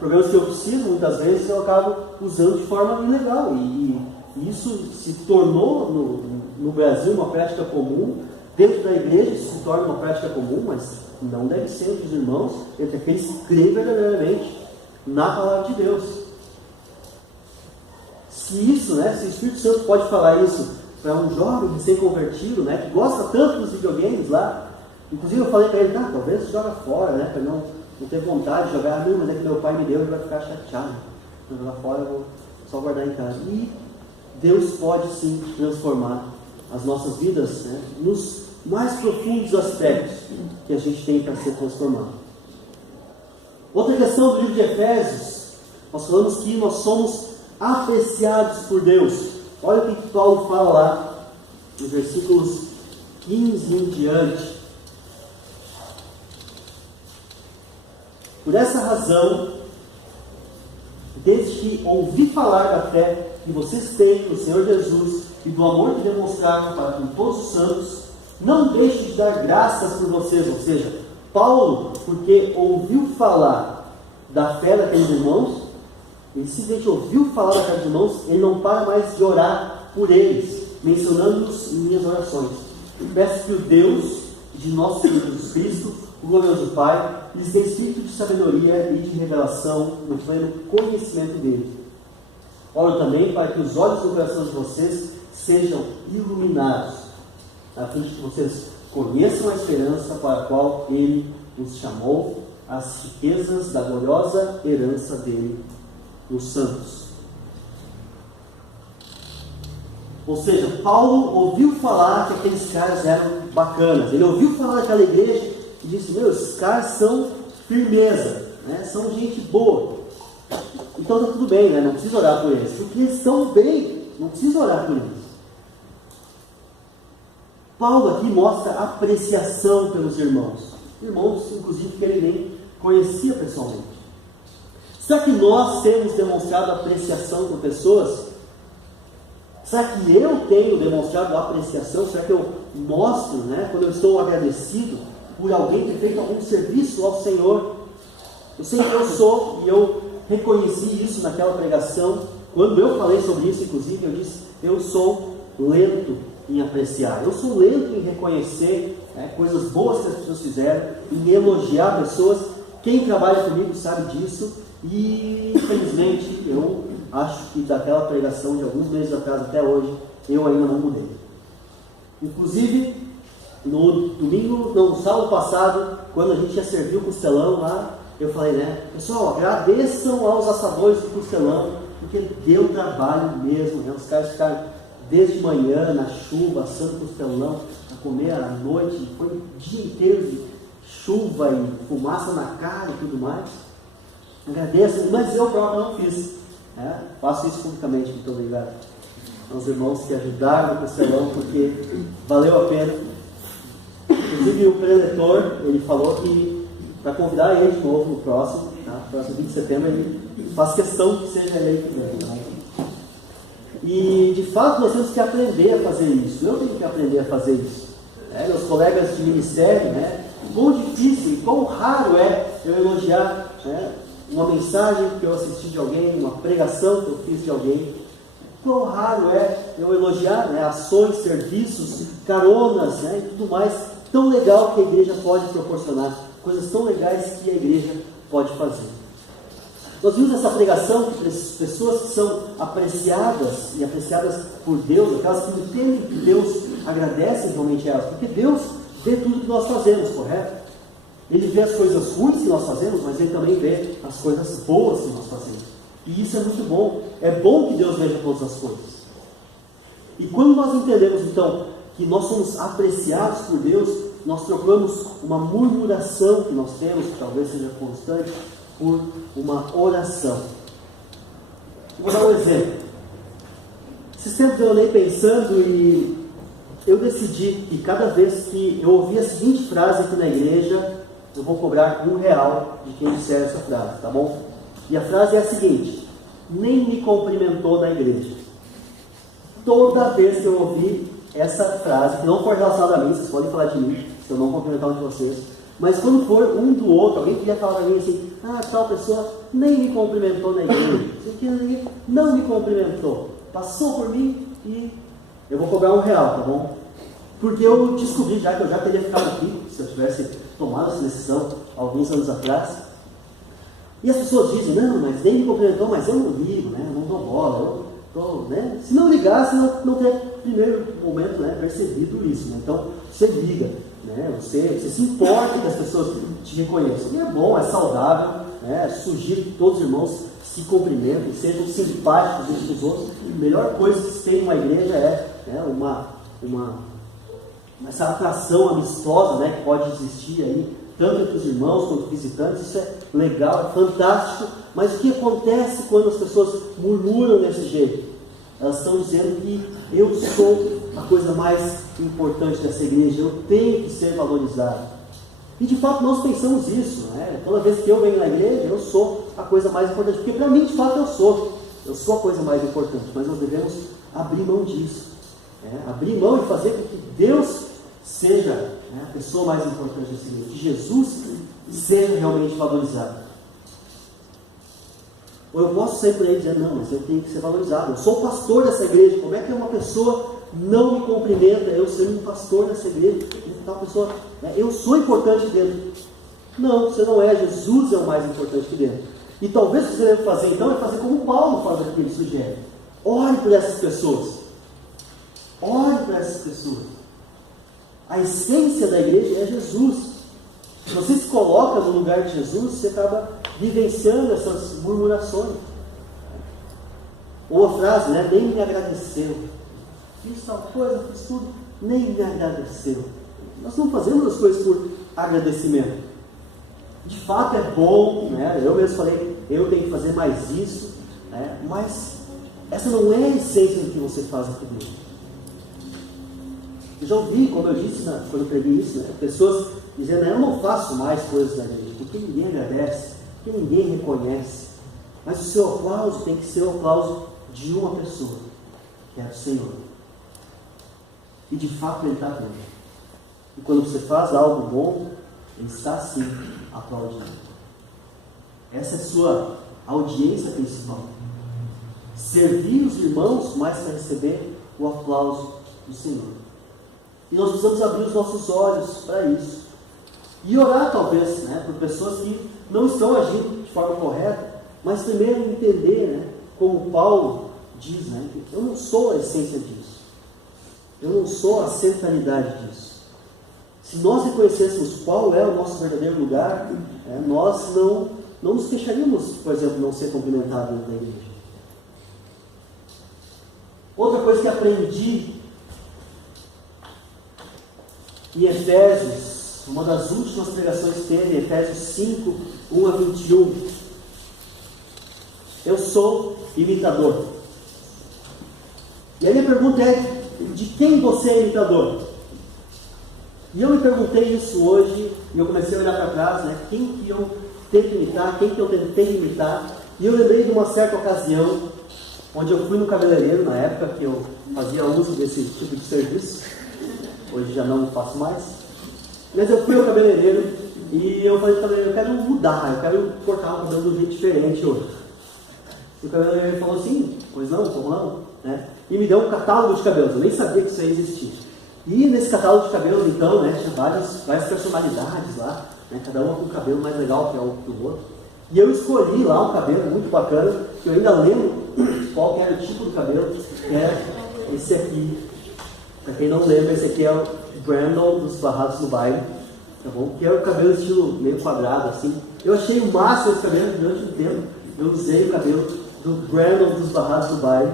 Programas que eu preciso, muitas vezes, eu acabo usando de forma ilegal. E isso se tornou no Brasil uma prática comum. Dentro da igreja isso se torna uma prática comum, mas não deve ser entre os irmãos, entre aqueles que creem verdadeiramente. na palavra de Deus. Se isso, se o Espírito Santo pode falar isso para um jovem recém-convertido, que gosta tanto dos videogames lá, inclusive eu falei para ele, talvez joga fora, para não ter vontade de jogar, mas é que meu pai me deu, ele vai ficar chateado. Vou jogar fora, eu vou só guardar em casa. E Deus pode sim transformar as nossas vidas, nos mais profundos aspectos que a gente tem para ser transformado. Outra questão do livro de Efésios, nós falamos que nós somos apreciados por Deus. Olha o que Paulo fala lá, nos versículos 15 em diante. Por essa razão, desde que ouvi falar da fé que vocês têm no Senhor Jesus e do amor que demonstraram para com todos os santos, não deixe de dar graças por vocês. Ou seja, Paulo, porque ouviu falar da fé daqueles irmãos, ele simplesmente ouviu falar da fé dos irmãos, ele não para mais de orar por eles, mencionando-os em minhas orações. Eu peço que o Deus de nosso Senhor Jesus Cristo, o glorioso Pai, lhes dê espírito de sabedoria e de revelação no pleno conhecimento dele. Oro também para que os olhos do coração de vocês sejam iluminados, a fim de que vocês conheçam a esperança para a qual ele os chamou, as riquezas da gloriosa herança dele nos santos. Ou seja, Paulo ouviu falar que aqueles caras eram bacanas, ele ouviu falar daquela igreja e disse, esses caras são firmeza, são gente boa. Então está tudo bem, não precisa orar por eles, porque eles estão bem, não precisa orar por eles. Paulo aqui mostra apreciação pelos irmãos, inclusive que ele nem conhecia pessoalmente. Será que nós temos demonstrado apreciação por pessoas? Será que eu tenho demonstrado apreciação? Será que eu mostro, quando eu estou agradecido por alguém ter feito algum serviço ao Senhor? Eu sei que eu sou, e eu reconheci isso naquela pregação. Quando eu falei sobre isso, inclusive, eu disse, eu sou lento em apreciar, eu sou lento em reconhecer coisas boas que as pessoas fizeram, em elogiar pessoas. Quem trabalha comigo sabe disso, e infelizmente eu acho que daquela pregação de alguns meses atrás até hoje, eu ainda não mudei. Inclusive, no sábado passado, quando a gente ia servir o costelão lá, eu falei, pessoal, agradeçam aos assadores do costelão, porque deu trabalho mesmo, os caras ficaram desde manhã, na chuva, assando costelão, para comer à noite, foi o dia inteiro de chuva e fumaça na cara e tudo mais. Agradeço, mas eu próprio não fiz. Faço isso publicamente, muito obrigado aos irmãos que ajudaram no costelão, porque valeu a pena. Inclusive o preletor, ele falou que para convidar ele de novo no próximo 20 de setembro, ele faz questão que seja eleito mesmo. E de fato nós temos que aprender a fazer isso. Eu tenho que aprender a fazer isso. Meus colegas de ministério, quão difícil e quão raro é eu elogiar uma mensagem que eu assisti de alguém, uma pregação que eu fiz de alguém. Quão raro é eu elogiar ações, serviços, caronas e tudo mais tão legal que a igreja pode proporcionar, coisas tão legais que a igreja pode fazer. Nós vimos nessa pregação que pessoas que são apreciadas e apreciadas por Deus, aquelas que entendem que Deus agradece realmente a elas, porque Deus vê tudo que nós fazemos, correto? Ele vê as coisas ruins que nós fazemos, mas Ele também vê as coisas boas que nós fazemos. E isso é muito bom. É bom que Deus veja todas as coisas. E quando nós entendemos, então, que nós somos apreciados por Deus, nós trocamos uma murmuração que nós temos, que talvez seja constante, por uma oração. Vou dar um exemplo. Esses tempos eu andei pensando e eu decidi que cada vez que eu ouvir a seguinte frase aqui na igreja, eu vou cobrar R$1 de quem disser essa frase, tá bom? E a frase é a seguinte: nem me cumprimentou na igreja. Toda vez que eu ouvir essa frase, que não for relacionada a mim, vocês podem falar de mim, se eu não cumprimentar um de vocês, mas quando for um do outro, alguém queria falar para mim assim, tal pessoa nem me cumprimentou na igreja, não me cumprimentou, passou por mim e eu vou cobrar R$1, tá bom? Porque eu descobri já que eu já teria ficado rico se eu tivesse tomado essa decisão alguns anos atrás. E as pessoas dizem, não, mas nem me cumprimentou, mas eu não ligo, né? Eu não dou bola, né? Se não ligar, você não ter, primeiro momento, né, percebido isso, né? Então, você liga, né? Você se importa que as pessoas te reconheçam. E é bom, é saudável, né? Sugiro que todos os irmãos se cumprimentem, sejam simpáticos uns com os outros. A melhor coisa que se tem numa igreja é, né, essa atração amistosa, né, que pode existir aí, tanto entre os irmãos quanto os visitantes. Isso é legal, é fantástico. Mas o que acontece quando as pessoas murmuram desse jeito? Elas estão dizendo que eu sou a coisa mais importante dessa igreja, eu tenho que ser valorizado. E de fato nós pensamos isso, né? Toda vez que eu venho na igreja, eu sou a coisa mais importante, porque para mim de fato eu sou a coisa mais importante, mas nós devemos abrir mão disso, né? Abrir mão e fazer com que Deus seja, né, a pessoa mais importante dessa igreja, que Jesus seja realmente valorizado. Ou eu posso sair por aí dizendo, não, mas eu tenho que ser valorizado, eu sou o pastor dessa igreja. Como é que uma pessoa não me cumprimenta, eu sendo um pastor dessa igreja? Tal pessoa, eu sou importante dentro. Não, você não é. Jesus é o mais importante aqui dentro. E talvez o que você deve fazer então é fazer como Paulo faz aqui, ele sugere. Ore por essas pessoas. Ore por essas pessoas. A essência da igreja é Jesus. Se você se coloca no lugar de Jesus, você acaba vivenciando essas murmurações. Ou a frase, né? Nem me agradeceu. Fiz tal coisa, fiz tudo, nem me agradeceu. Nós não fazemos as coisas por agradecimento. De fato é bom, né? Eu mesmo falei, eu tenho que fazer mais isso, né? Mas essa não é a essência do que você faz aqui dentro. Eu já ouvi, como eu disse quando eu preguei isso, né? Pessoas dizendo, eu não faço mais coisas na igreja, porque ninguém agradece, porque ninguém reconhece. Mas o seu aplauso tem que ser o aplauso de uma pessoa, que é o Senhor. E de fato Ele está vendo. E quando você faz algo bom, Ele está sim aplaudindo. Essa é a sua audiência principal. Servir os irmãos, mas para receber o aplauso do Senhor. E nós precisamos abrir os nossos olhos para isso. E orar talvez, né, por pessoas que não estão agindo de forma correta, mas primeiro entender, né, como Paulo diz, né, que eu não sou a essência disso. Eu não sou a centralidade disso. Se nós reconhecêssemos qual é o nosso verdadeiro lugar, nós não nos queixaríamos, por exemplo, não ser cumprimentado dentro da igreja. Outra coisa que aprendi em Efésios, uma das últimas pregações que teve, Efésios 5, 1 a 21. Eu sou imitador. E aí minha pergunta é, de quem você é imitador? E eu me perguntei isso hoje, e eu comecei a olhar para trás, né? Quem que eu tenho que imitar, quem que eu tentei imitar. E eu lembrei de uma certa ocasião, onde eu fui no cabeleireiro, na época que eu fazia uso desse tipo de serviço. Hoje já não faço mais. Mas eu fui ao cabeleireiro e eu falei para o cabeleireiro, eu quero mudar, eu quero cortar o cabelo de um jeito diferente hoje. E o cabeleireiro falou assim, pois não, como não? Né? E me deu um catálogo de cabelos, eu nem sabia que isso ia existir. E nesse catálogo de cabelos, então, né, tinha várias personalidades lá, né, cada uma com um cabelo mais legal que o outro. E eu escolhi lá um cabelo muito bacana, que eu ainda lembro qual que era o tipo do cabelo, que era esse aqui. Para quem não lembra, esse aqui é o Brandon dos Barrados do Baile, tá bom? Que é o cabelo estilo meio quadrado, assim. Eu achei o máximo esse cabelo durante um tempo. Eu usei o cabelo do Brandon dos Barrados do Baile.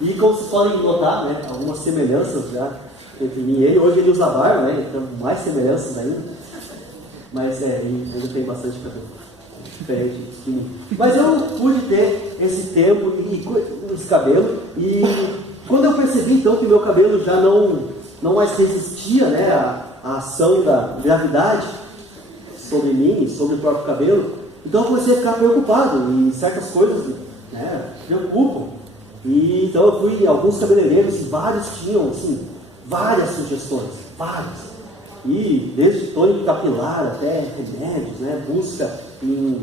E como vocês podem notar, né, algumas semelhanças já entre mim e ele. Hoje ele usa barba, né, então mais semelhanças ainda. Mas ele ainda tem bastante cabelo diferente de mim. Mas eu pude ter esse tempo e esse cabelo. E quando eu percebi então que meu cabelo já não mais resistia, né, à ação da gravidade sobre mim e sobre o próprio cabelo, então eu comecei a ficar preocupado. E certas coisas, né, preocupam. E então eu fui em alguns cabeleireiros e vários tinham assim, várias sugestões, várias. E desde tônico capilar até remédios, né, busca em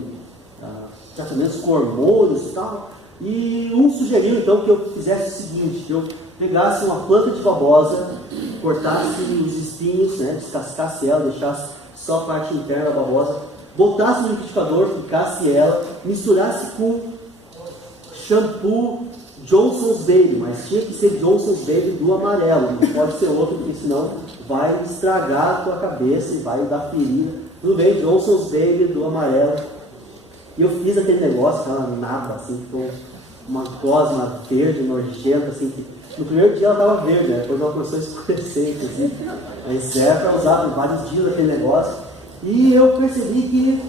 tratamentos com hormônios e tal. E um sugeriu então que eu fizesse o seguinte, que eu pegasse uma planta de babosa, cortasse os espinhos, né, descascasse ela, deixasse só a parte interna da babosa, botasse no liquidificador, picasse ela, misturasse com shampoo Johnson's Baby, mas tinha que ser Johnson's Baby do amarelo, não pode ser outro, porque senão vai estragar a tua cabeça e vai dar ferida. Tudo bem, Johnson's Baby do amarelo. E eu fiz aquele negócio, aquela nada, assim, ficou uma gosma verde, nojenta, assim, que no primeiro dia ela estava verde, né? Depois ela começou a escurecer, assim. Mas era para usar vários dias aquele negócio. E eu percebi que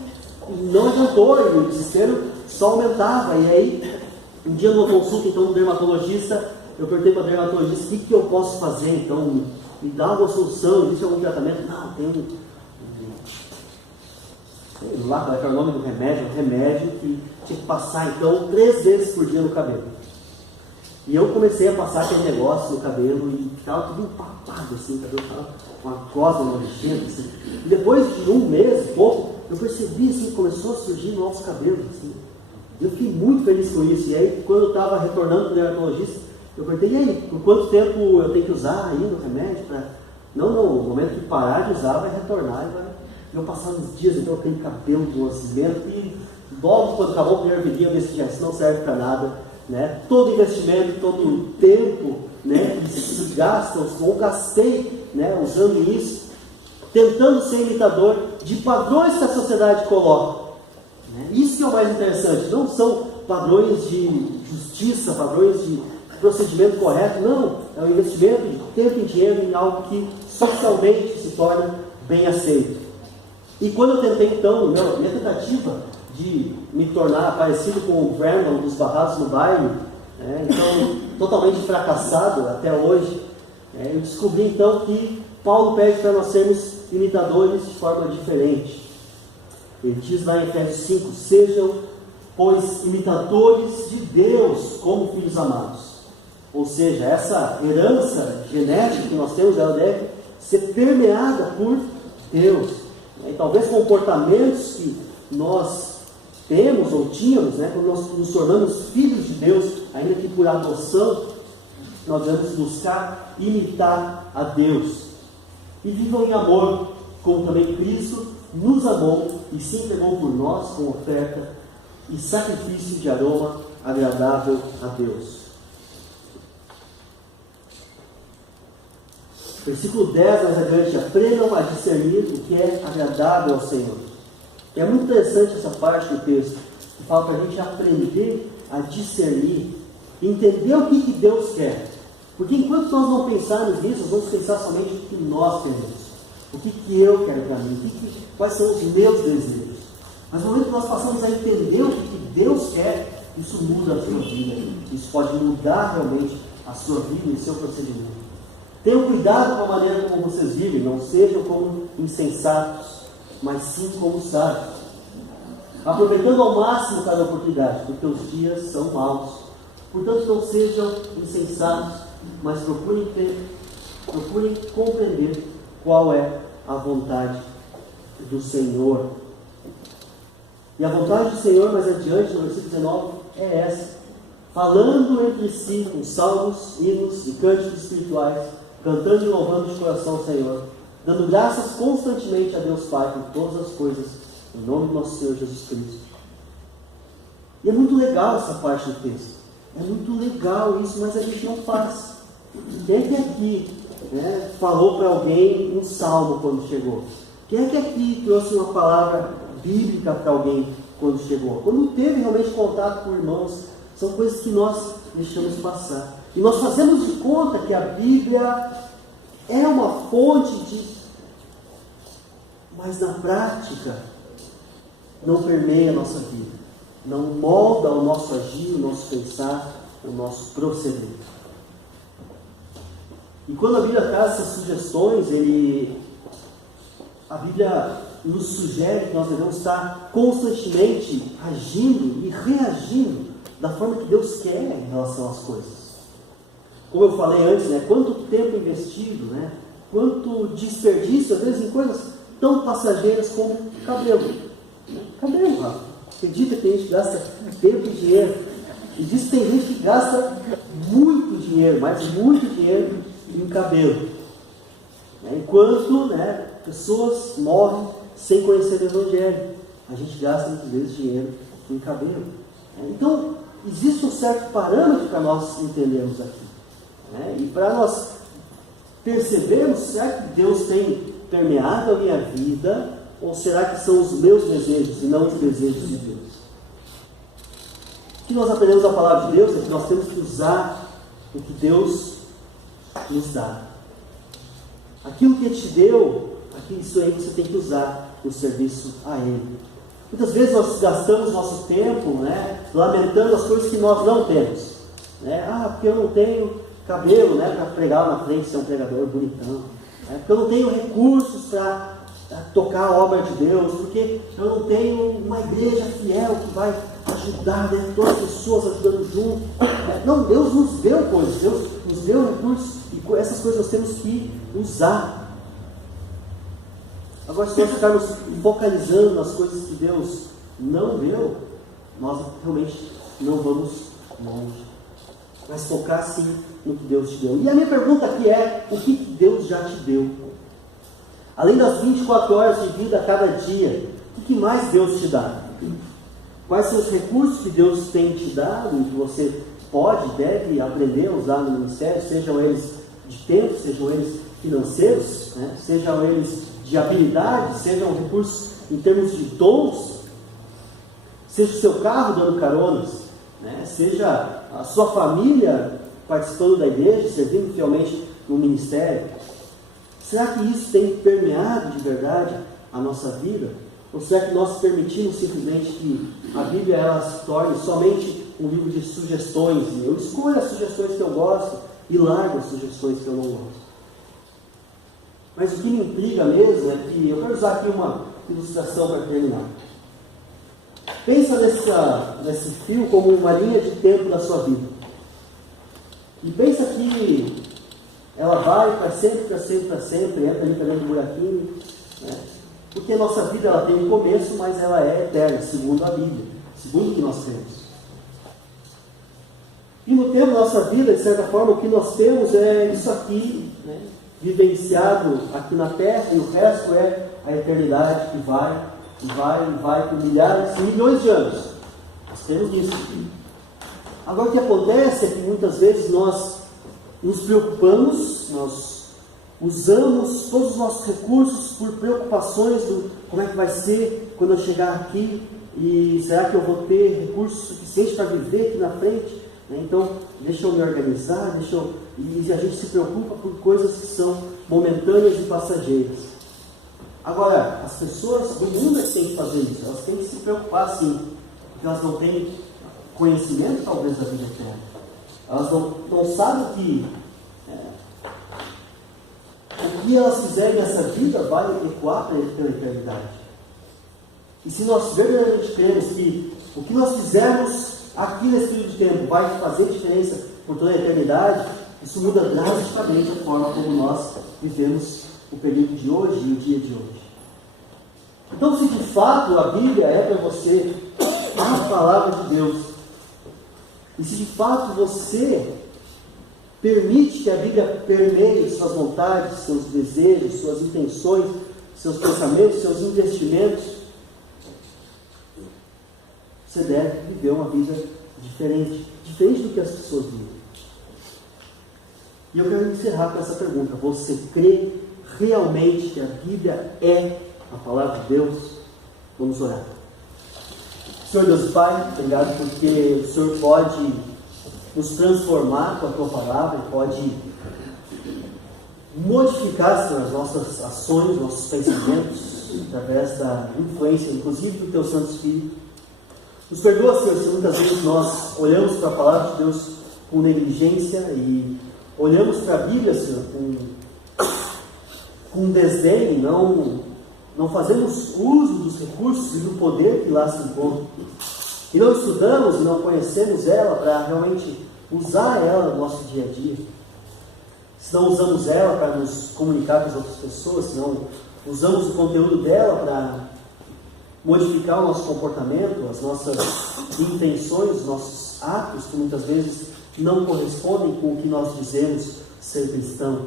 não adiantou, e o desespero só aumentava. E aí, um dia numa consulta então, do dermatologista, eu perguntei para o dermatologista: o que eu posso fazer? Então, me dá uma solução, existe algum tratamento? Não, tem sei lá qual é o nome do remédio, um remédio que tinha que passar então 3 vezes por dia no cabelo. E eu comecei a passar aquele negócio no cabelo e estava tudo empapado assim, o cabelo estava com uma coisa nojenta assim. E depois de um mês, pouco, eu percebi assim, que começou a surgir novos cabelos assim. Eu fiquei muito feliz com isso. E aí, quando eu estava retornando para o dermatologista, eu perguntei: e aí, por quanto tempo eu tenho que usar ainda o remédio? Não, no momento que parar de usar, vai retornar e vai. Eu passava uns dias, então, aquele cabelo nojento, e logo quando acabou o primeiro vídeo, eu decidi: isso não serve para nada, né? Todo investimento, todo tempo, né, que se gasta, ou gastei, né, usando isso, tentando ser imitador de padrões que a sociedade coloca. Isso que é o mais interessante, não são padrões de justiça, padrões de procedimento correto, não, é um investimento de tempo e dinheiro em algo que socialmente se torna bem aceito. E quando eu tentei então, minha tentativa de me tornar parecido com o Brandon dos Barrados no Baile, então totalmente fracassado até hoje, eu descobri então que Paulo pede para nós sermos imitadores de forma diferente. Ele diz lá em Efésios 5: sejam, pois, imitadores de Deus como filhos amados. Ou seja, essa herança genética que nós temos, ela deve ser permeada por Deus. E talvez comportamentos que nós temos ou tínhamos, quando nós nos tornamos filhos de Deus, ainda que por adoção, nós devemos buscar imitar a Deus. E vivam em amor, como também Cristo nos amou e se entregou por nós com oferta e sacrifício de aroma agradável a Deus. Versículo 10, mais adiante: aprendam a discernir o que é agradável ao Senhor. E é muito interessante essa parte do texto, que fala para a gente aprender a discernir, entender o que Deus quer. Porque enquanto nós não pensarmos nisso, nós vamos pensar somente no que nós queremos. O que eu quero para mim? Quais são os meus desejos? Mas no momento que nós passamos a entender o que Deus quer, isso muda a sua vida. Isso pode mudar realmente a sua vida e o seu procedimento. Tenham cuidado com a maneira como vocês vivem. Não sejam como insensatos, mas sim como sábios. Aproveitando ao máximo cada oportunidade, porque os dias são maus. Portanto, não sejam insensatos, mas procurem compreender qual é a vontade do Senhor. E a vontade do Senhor, mais adiante, no versículo 19, é essa: falando entre si com salmos, hinos e cânticos espirituais, cantando e louvando de coração ao Senhor, dando graças constantemente a Deus Pai por todas as coisas, em nome do nosso Senhor Jesus Cristo. E é muito legal essa parte do texto. É muito legal isso, mas a gente não faz. Quem é que aqui falou para alguém um salmo quando chegou? Quem é que aqui trouxe uma palavra bíblica para alguém quando chegou? Quando teve realmente contato com irmãos, são coisas que nós deixamos passar. E nós fazemos de conta que a Bíblia é uma fonte de... Mas na prática, não permeia a nossa vida. Não molda o nosso agir, o nosso pensar, o nosso proceder. E quando a Bíblia traz essas sugestões, a Bíblia nos sugere que nós devemos estar constantemente agindo e reagindo da forma que Deus quer em relação às coisas. Como eu falei antes, quanto tempo investido, quanto desperdício, às vezes, em coisas tão passageiras como cabelo. Cabelo, Rafa. Acredita que tem gente que gasta tempo e dinheiro. E diz que tem gente que gasta muito dinheiro, mas muito dinheiro em cabelo. Enquanto pessoas morrem sem conhecer o Evangelho. a gente gasta muitas vezes dinheiro em cabelo. Então, existe um certo parâmetro para nós entendermos aqui. E para nós percebermos, será que Deus tem permeado a minha vida, ou será que são os meus desejos e não os desejos de Deus? O que nós aprendemos da palavra de Deus é que nós temos que usar o que Deus nos dá. Aquilo que Ele te deu, isso aí você tem que usar no serviço a Ele. Muitas vezes nós gastamos nosso tempo, lamentando as coisas que nós não temos. Porque eu não tenho cabelo, para pregar na frente, ser um pregador bonitão. Porque eu não tenho recursos para tocar a obra de Deus. Porque eu não tenho uma igreja fiel que vai ajudar, todas as pessoas ajudando junto. Não, Deus nos deu coisas, Deus nos deu recursos, e essas coisas nós temos que usar. Agora, se nós ficarmos focalizando nas coisas que Deus não deu, nós realmente não vamos longe. Mas focar sim no que Deus te deu. E a minha pergunta aqui é: o que Deus já te deu? Além das 24 horas de vida a cada dia, o que mais Deus te dá? Quais são os recursos que Deus tem te dado e que você pode, deve aprender a usar no ministério, sejam eles de tempo, sejam eles financeiros, sejam eles de habilidade, sejam recursos em termos de dons, seja o seu carro dando caronas, seja a sua família participando da igreja, servindo fielmente no ministério. Será que isso tem permeado de verdade a nossa vida? Ou será que nós permitimos simplesmente que a Bíblia ela se torne somente um livro de sugestões? E eu escolho as sugestões que eu gosto e largo as sugestões que eu não gosto. Mas o que me intriga mesmo é que, eu quero usar aqui uma ilustração para terminar. Pensa nesse fio como uma linha de tempo da sua vida. E pensa que ela vai para sempre, para sempre, para sempre, entra ali dentro do buraquinho. Porque a nossa vida ela tem um começo, mas ela é eterna, segundo a Bíblia, segundo o que nós temos. E no tempo da nossa vida, de certa forma, o que nós temos é isso aqui, vivenciado aqui na terra, e o resto é a eternidade que vai por milhares, milhões de anos. Nós temos isso. Agora o que acontece é que muitas vezes nós nos preocupamos, nós usamos todos os nossos recursos por preocupações do como é que vai ser quando eu chegar aqui, e será que eu vou ter recursos suficientes para viver aqui na frente? Então, deixa eu me organizar, e a gente se preocupa por coisas que são momentâneas e passageiras. Agora, as pessoas do mundo é que têm que fazer isso, elas têm que se preocupar sim, porque elas não têm conhecimento talvez da vida eterna. Elas não sabem que o que elas fizerem nessa vida vai ecoar pela eternidade. E se nós verdadeiramente cremos que o que nós fizermos aqui nesse período de tempo vai fazer diferença por toda a eternidade, isso muda drasticamente a forma como nós vivemos o período de hoje e o dia de hoje. Então, se de fato a Bíblia é para você a palavra de Deus, e se de fato você permite que a Bíblia permeie suas vontades, seus desejos, suas intenções, seus pensamentos, seus investimentos, você deve viver uma vida diferente do que as pessoas vivem. E eu quero encerrar com essa pergunta: você crê realmente que a Bíblia é a palavra de Deus? Vamos orar. Senhor Deus e Pai, obrigado porque o Senhor pode nos transformar com a Tua palavra, pode modificar as nossas ações, nossos pensamentos, através da influência, inclusive do Teu Santo Espírito. Nos perdoa, Senhor, se muitas vezes nós olhamos para a palavra de Deus com negligência e olhamos para a Bíblia, Senhor, com desdém, não fazemos uso dos recursos e do poder que lá se encontra. E não estudamos e não conhecemos ela para realmente usar ela no nosso dia a dia. Se não usamos ela para nos comunicar com as outras pessoas, se não usamos o conteúdo dela para modificar o nosso comportamento, as nossas intenções, os nossos atos, que muitas vezes não correspondem com o que nós dizemos ser cristão.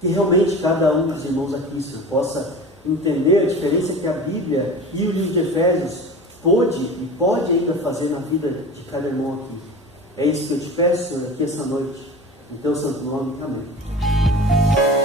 Que realmente cada um dos irmãos aqui, Senhor, possa entender a diferença que a Bíblia e o livro de Efésios pôde e pode ainda fazer na vida de cada irmão aqui. É isso que eu te peço, Senhor, aqui essa noite. Em teu santo nome, amém.